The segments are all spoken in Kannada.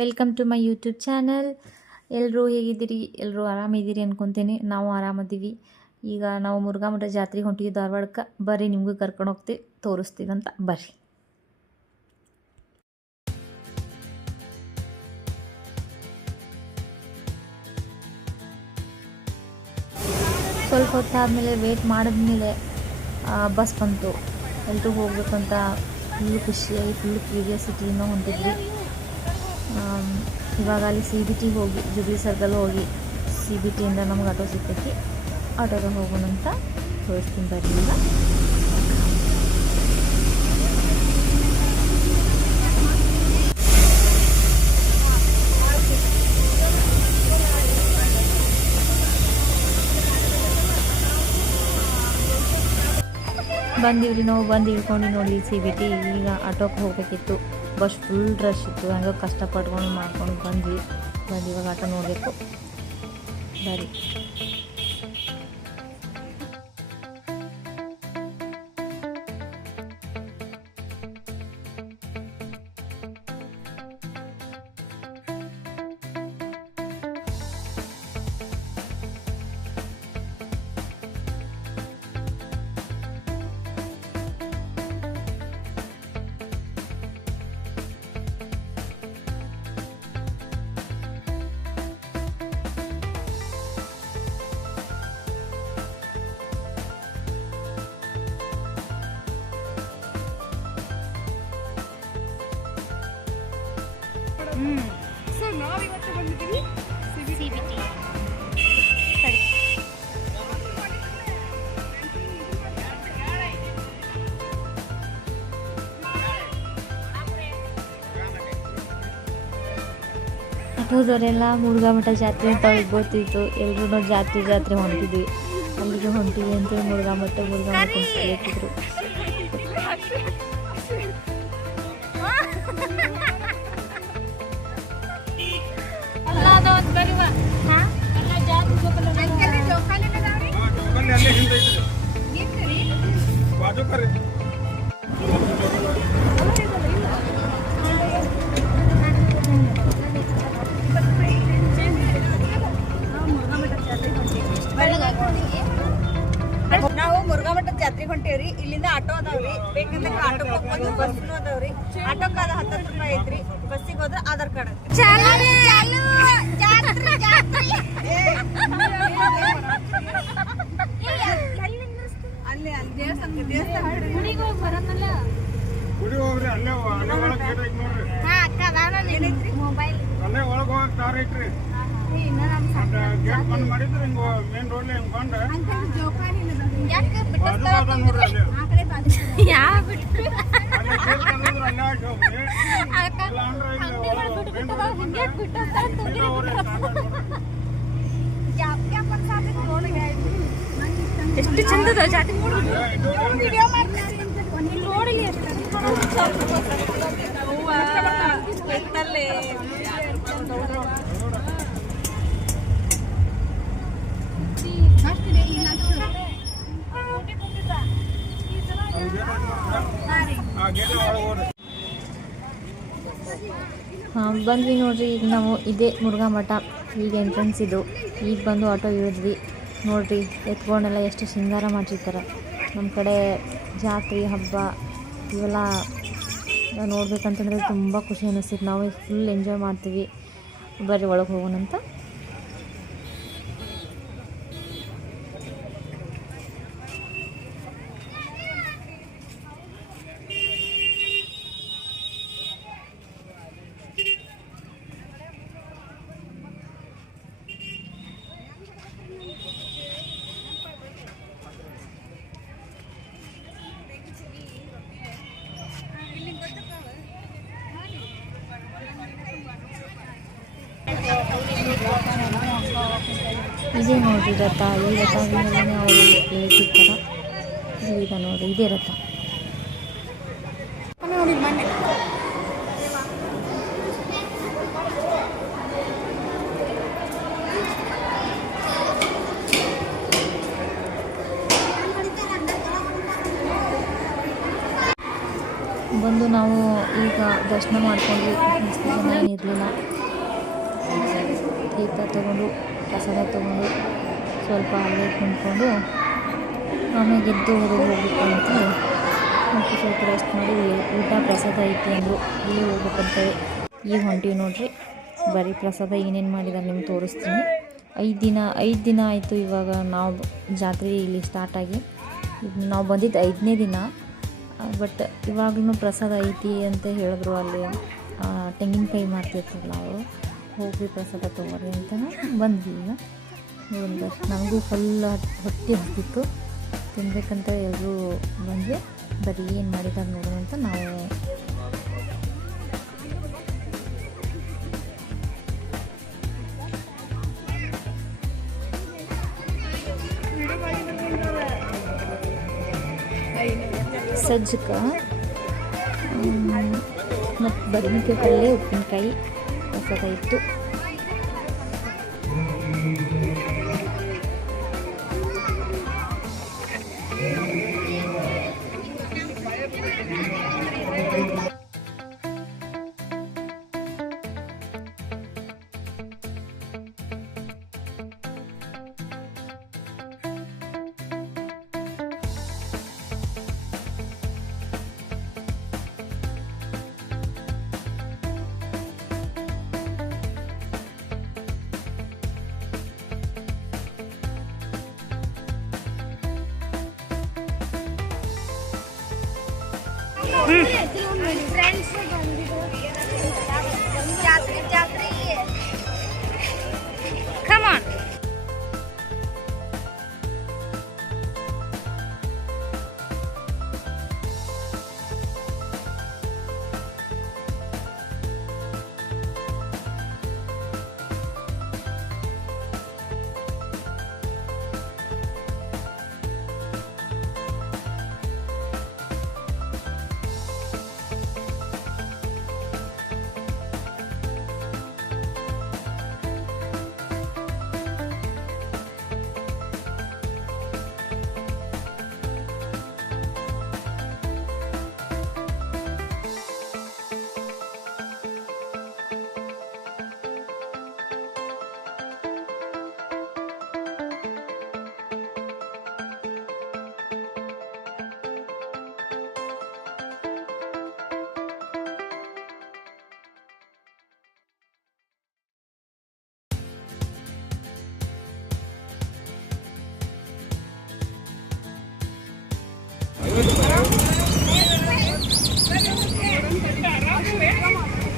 Welcome to my YouTube channel. ಎಲ್ಲರೂ ಹೇಗಿದ್ದೀರಿ? ಎಲ್ಲರೂ ಆರಾಮಿದ್ದೀರಿ ಅನ್ಕೊತೀನಿ. ನಾವು ಆರಾಮದ್ದೀವಿ. ಈಗ ನಾವು ಮುರುಘಾ ಮಠ ಜಾತ್ರೆಗೆ ಹೊಂಟಿವಿ ಧಾರವಾಡಕ್ಕೆ. ಬರ್ರಿ ನಿಮಗೂ ಕರ್ಕೊಂಡು ಹೋಗ್ತೀವಿ, ತೋರಿಸ್ತೀವಂತ ಬರ್ರಿ. ಸ್ವಲ್ಪ ಹೊತ್ತಾದಮೇಲೆ ವೇಟ್ ಮಾಡಿದ್ಮೇಲೆ ಬಸ್ ಬಂತು. ಎಲ್ಲರೂ ಹೋಗ್ಬೇಕಂತ ಫುಲ್ಲು ಖುಷಿಯಾಗಿ ಫುಲ್ಲು ಕ್ಯೂರಿಯಾಸಿಟಿಯಿಂದ ಹೊಂಟಿದ್ವಿ. ಇವಾಗ ಅಲ್ಲಿ CBT ಹೋಗಿ ಜುಬ್ಲಿ ಸರ್ಕಲ್ ಹೋಗಿ CBTಯಿಂದ ನಮ್ಗೆ ಆಟೋ ಸಿಗ್ತೈತಿ. ಆಟೋಗೆ ಹೋಗೋಣ ಅಂತ ತೋರಿಸ್ತೀನಿ ಬರ್ರಿ. ಈಗ ಬಂದಿವ್ರಿ, ನಾವು ಬಂದು ಇಳ್ಕೊಂಡು ನೋಡಿ CBT. ಈಗ ಆಟೋಕ್ಕೆ ಹೋಗಬೇಕಿತ್ತು, ಬಸ್ ಫುಲ್ ರಶ್ ಇತ್ತು. ಹಂಗೆ ಕಷ್ಟಪಟ್ಕೊಂಡು ಮಾಡ್ಕೊಂಡು ಬಂದು ಇವಾಗ ಆಟೋ ನೋಡಬೇಕು ಬರ್ರಿ. ಸೊ ನಾವಿವತ್ತು ಬಂದಿದ್ದೀವಿ CBT. ಆಟೋದವರೆಲ್ಲ ಮುರುಘಾ ಮಠ ಜಾತ್ರೆ ಅಂತ ಗೊತ್ತಿತ್ತು. ಎಲ್ಲರೂ ಜಾತ್ರೆ ಹೊಂಟಿದ್ವಿ, ಅಲ್ಲಿಗೆ ಹೊಂಟಿವಿ ಅಂತೇಳಿ ಮುರುಘಾ ಮಠ ಅಂತ ಹೇಳ್ತಿದ್ರು. ನಾವು ಮುರುಘಾ ಮಠದ ಜಾತ್ರೆಗೆ ಹೊಂಟೇವ್ರಿ. ಇಲ್ಲಿಂದ ಆಟೋ ಅದಾವ್ರಿ, ಬೇಕಂದ್ರೆ ಆಟೋಕ್ ಹೋಗ್ಬೋದು, ಬಸ್ನು ಅದಾವ್ರಿ. ಆಟೋಕ್ ಅದ 10 ರೂಪಾಯಿ ಐತ್ರಿ, ಬಸ್ಸಿಗೆ ಹೋದ್ರೆ ಆಧಾರ್ ಕಾರ್ಡ್ ಅಲ್ಲಿ ದೇವಸ್ಥಾನ ಮೊಬೈಲ್ ಎಷ್ಟು ಚಂದದ ಜಾತ್ರೆ ಬಂದ್ವಿ ನೋಡ್ರಿ. ಈಗ ನಾವು ಇದೇ ಮುರುಘಾ ಮಠ, ಈಗ ಎಂಟ್ರೆನ್ಸ್ ಇದು. ಈಗ ಬಂದು ಆಟೋ ಇಳಿದ್ವಿ ನೋಡ್ರಿ. ಎತ್ಕೊಂಡೆಲ್ಲ ಎಷ್ಟು ಶೃಂಗಾರ ಮಾಡಿರ್ತಾರೆ. ನಮ್ಮ ಕಡೆ ಜಾತ್ರೆ ಹಬ್ಬ ಇವೆಲ್ಲ ನೋಡ್ಬೇಕಂತಂದ್ರೆ ತುಂಬ ಖುಷಿ ಅನ್ನಿಸ್ತೈತೆ. ನಾವು ಫುಲ್ ಎಂಜಾಯ್ ಮಾಡ್ತೀವಿ. ಬರ್ರಿ ಒಳಗೆ ಹೋಗೋಣಂತ. ಇದೇ ನೋಡ್ರಿ ರಥ. ಈ ರಥದಿಂದಲೇ ಅವರು ಹೇಳ್ತಿರ್ತಾರ. ಈಗ ನೋಡ್ರಿ ಇದೇ ರಥ. ಬಂದು ನಾವು ಈಗ ದರ್ಶನ ಮಾಡ್ಕೊಂಡ್ವಿ. ಜಾಸ್ತಿ ಜನ ಏನಿರಲಿಲ್ಲ. ತೀರ್ಥ ತೊಗೊಂಡು ಪ್ರಸಾದ ತೊಗೊಂಡು ಸ್ವಲ್ಪ ಅಲ್ಲೇ ಕುಂತ್ಕೊಂಡು ಆಮೇಲೆ ಎದ್ದು ಹೋಗಬೇಕು ಅಂತ ಮತ್ತು ಸ್ವಲ್ಪ ರೆಸ್ಟ್ ಮಾಡಿ ಊಟ ಪ್ರಸಾದ ಐತಿ ಅಂದರು. ಇಲ್ಲೇ ಹೋಗ್ಬೇಕಂತೇಳಿ ಈಗ ಹೊಂಟಿವಿ ನೋಡ್ರಿ. ಬರೀ ಪ್ರಸಾದ ಏನೇನು ಮಾಡಿದ್ದಾರೆ ನಿಮ್ಗೆ ತೋರಿಸ್ತೀನಿ. 5 ದಿನ ಆಯಿತು ಇವಾಗ ನಾವು ಜಾತ್ರೆ ಇಲ್ಲಿ ಸ್ಟಾರ್ಟಾಗಿ. ನಾವು ಬಂದಿದ್ದು 5ನೇ ದಿನ. ಬಟ್ ಇವಾಗ್ಲೂ ಪ್ರಸಾದ ಐತಿ ಅಂತ ಹೇಳಿದ್ರು. ಅಲ್ಲಿ ತೆಂಗಿನಕಾಯಿ ಮಾಡ್ತಿರ್ತಾರಲ್ಲ ಅವರು, ಹೋಗಿ ಪ್ರಸಾದ ತೊಗೊಳ್ರಿ ಅಂತ ಬಂದ್ವಿ. ಈಗ ನೋಡಿದ್ರೆ ನನಗೂ ಫುಲ್ ಹೊಟ್ಟೆ ಹತ್ತಿತ್ತು, ತಿನ್ಬೇಕಂತ ಎಲ್ಲರೂ ಬಂದ್ವಿ. ಬರೀ ಏನು ಮಾಡಿದ್ದಾರೆ ನೋಡೋಣ ಅಂತ ನಾವು ಸಜ್ಜಕ ಮತ್ತು ಬದನೆಕಾಯಿ ಪಲ್ಯ, ಉಪ್ಪಿನಕಾಯಿ ಪ್ರಸಾದ ಇತ್ತು. ಫ್ರೆಂಡ್ಸ್ ಜಾತ್ರೆ ಕಮ್ ಆನ್.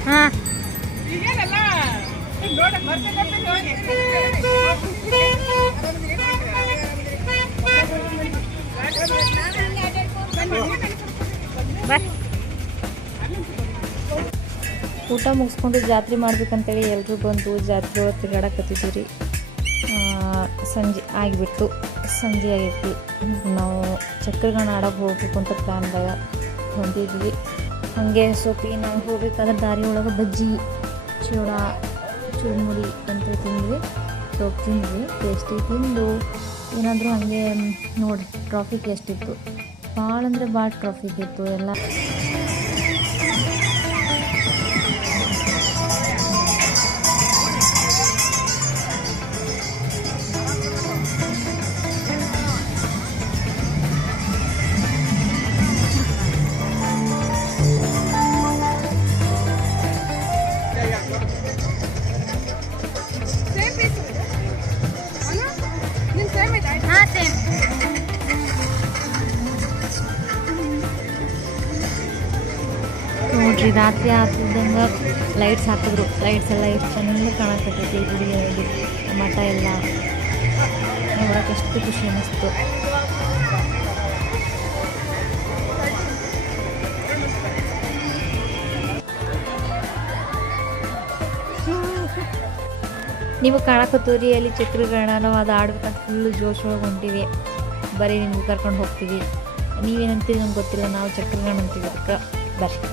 ಹಾಂ ಊಟ ಮುಗಿಸ್ಕೊಂಡು ಜಾತ್ರೆ ಮಾಡ್ಬೇಕಂತೇಳಿ ಎಲ್ಲರೂ ಬಂದು ಜಾತ್ರೆ ಒಳಗೆ ತಿರುಗಾಡಕತ್ತಿದ್ವಿ ರೀ. ಸಂಜೆ ಆಗಿಬಿಟ್ಟು, ಸಂಜೆ ಆಗೈತಿ. ನಾವು ಚಕ್ರಗಾಣ ಆಡೋಕೆ ಹೋಗ್ಬೇಕು ಅಂತ ಪ್ಲ್ಯಾನ್ದಾಗ ಹೊಂದಿದ್ವಿ. ಹಾಗೆ ಸೊಪ್ಪಿ ನಾವು ಹೋಗ್ಬೇಕಾದ್ರೆ ದಾರಿ ಒಳಗೆ ಬಜ್ಜಿ, ಚೂಡ, ಚುರುಮುರಿ ಅಂತ ತಿಂದ್ವಿ. ಸೊಪ್ಪು ತಿಂದ್ವಿ, ಟೇಸ್ಟಿ ತಿಂದು ಏನಾದರೂ ಹಾಗೆ ನೋಡಿ ಟ್ರಾಫಿಕ್ ಎಷ್ಟಿತ್ತು, ಭಾಳ ಅಂದರೆ ಭಾಳ ಟ್ರಾಫಿಕ್ ಇತ್ತು ಎಲ್ಲ. ನೋಡ್ರಿ ರಾತ್ರಿ ಆಗ್ತಿದ್ದಂಗೆ ಲೈಟ್ಸ್ ಹಾಕಿದ್ರು. ಲೈಟ್ಸ್ ಎಲ್ಲ ಎಷ್ಟು ಚೆನ್ನಾಗಿ ಕಾಣಕತ್ತೈತಿ. ಗುಡಿ ಮಠ ಎಲ್ಲ ನೋಡೋಕೆ ಎಷ್ಟು ಖುಷಿ ಅನ್ನಿಸ್ತು. ನೀವು ಕಾಣಕತ್ತೂರಿ ಅಲ್ಲಿ ಚಕ್ರಗಾಣ ನಾವು ಅದು ಆಡ್ಬೇಕಂತ ಫುಲ್ಲು ಜೋಶ್ ಒಳಗೆ ಹೊಂಟಿವಿ. ಬರೀ ನಿಮ್ಗೆ ಕರ್ಕೊಂಡು ಹೋಗ್ತೀವಿ. ನೀವೇನಂತೀರಿ ನಮ್ಗೆ ಗೊತ್ತಿಲ್ಲ, ನಾವು ಚಕ್ರಗಾಣ ಅಂತೀವಿ. ಅದಕ್ಕೆ ಬರ್ರಿ.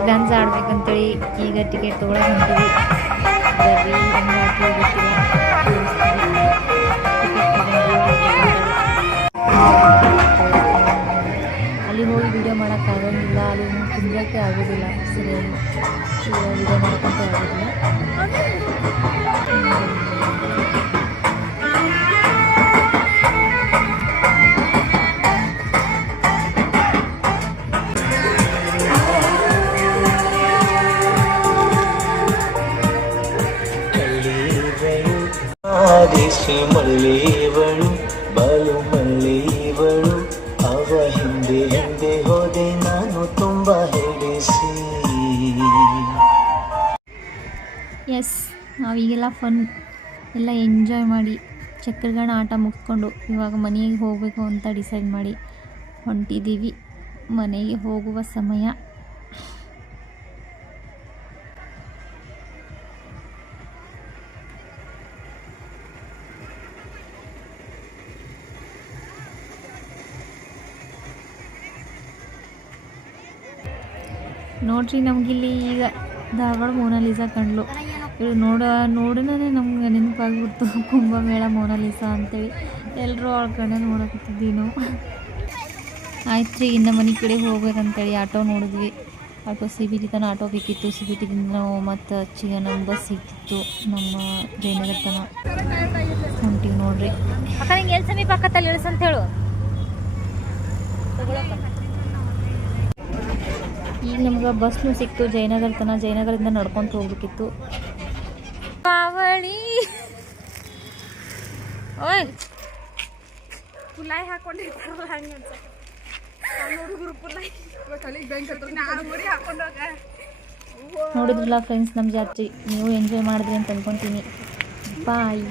ಬ್ರೇಕ್ ಡ್ಯಾನ್ಸ್ ಆಡ್ಬೇಕಂತೇಳಿ ಈಗ ಟಿಕೆಟ್ ತೊಗೊಳಕ್ಕೆ ಹೊಂಟಿವಿ. ಬರ್ರಿ ಹೆಂಗಾಗ್ತದೆ ಗೊತ್ತಿಲ್ಲ, ತೋರಿಸ್ತೀವಿ. ಟಿಕೆಟ್ ಅಲ್ಲಿ ಹೋಗಿ ವಿಡಿಯೋ ಮಾಡೋಕ್ಕಾಗೋಂಗಿಲ್ಲ, ಅಲ್ಲಿ ಕುಂದ್ರಕ್ಕೆ ಆಗೋದಿಲ್ಲ, ಸರಿಯಾಗಿ ವಿಡಿಯೋ ಮಾಡೋಕ್ಕಂತ ಆಗೋದಿಲ್ಲ. ಆದೇಶಿ ಮಳ್ಳಿವಳು ಬಾಳು ಮಳ್ಳಿವಳು, ಅವ ಹಿಂದೆ ಹಿಂದೆ ಹೋದೆ ನಾನು ತುಂಬ ಹೆಡಿಸಿ. ಎಸ್, ನಾವೀಗೆಲ್ಲ ಫನ್ ಎಲ್ಲ ಎಂಜಾಯ್ ಮಾಡಿ ಚಕ್ರಗಾಣ ಆಟ ಮುಗಿಸ್ಕೊಂಡು ಇವಾಗ ಮನೆಗೆ ಹೋಗಬೇಕು ಅಂತ ಡಿಸೈಡ್ ಮಾಡಿ ಹೊಂಟಿದ್ದೀವಿ. ಮನೆಗೆ ಹೋಗುವ ಸಮಯ. ನೋಡ್ರಿ, ನಮಗಿಲ್ಲಿ ಈಗ ಧಾರವಾಡ ಮೋನಾಲಿಸಾ ಕಂಡ್ಲು. ಇದು ನೋಡೋಣನೇ ನಮ್ಗೆ ನೆನಪಾಗ್ಬಿಡ್ತು, ಕುಂಭಮೇಳ ಮೋನಾಲಿಸಾ ಅಂತೇಳಿ. ಎಲ್ಲರೂ ಅವಳ ಕಡೆ ನೋಡಕತ್ತಿದ್ದೀವಿ ನಾವು. ಆಯ್ತು ರೀ, ಇನ್ನು ಮನೆ ಕಡೆ ಹೋಗ್ಬೇಕಂತೇಳಿ ಆಟೋ ನೋಡಿದ್ವಿ. ಆಟೋ CBT ತನಕ ಆಟೋ ಬೇಕಿತ್ತು. CBTದಿಂದ ನಾವು ಮತ್ತು ನಮ್ಮ ಬಸ್ ಸಿಕ್ತಿತ್ತು ನಮ್ಮ ಜಯನಗರ ತನಕ ಹೊಂಟಿವಿ. ನೋಡ್ರಿ ಅಕ್ಕ, ನಿಂಗೆ ಎಲ್ಲಿ ಸಮೀಪ ಅಕ್ಕತ್ತಲ್ಲಿ ಇಳಿಸಂತ ಹೇಳು. ಈಗ ನಮ್ಗೆ ಬಸ್ನು ಸಿಕ್ತು ಜಯನಗರ ತನಕ. ಜಯನಗರದಿಂದ ನಡ್ಕೊಂತ ಹೋಗ್ಬೇಕಿತ್ತು. ಕಾವಳಿ ಓಯ್ ಪುಲಾಯಿ ಹಾಕೊಂಡಿರ್ತಾರಲ್ಲ ಹಂಗೆ ಹುಡುಗರು ಪುಲಾಯಿ ನೋಡಿದ್ರಲ್ಲ ಫ್ರೆಂಡ್ಸ್, ನಮ್ಮ ಜಾತ್ರೆ ನೀವು ಎಂಜಾಯ್ ಮಾಡಿದ್ರಿ ಅಂತ ಅನ್ಕೊತೀನಿ. ಬಾಯ್.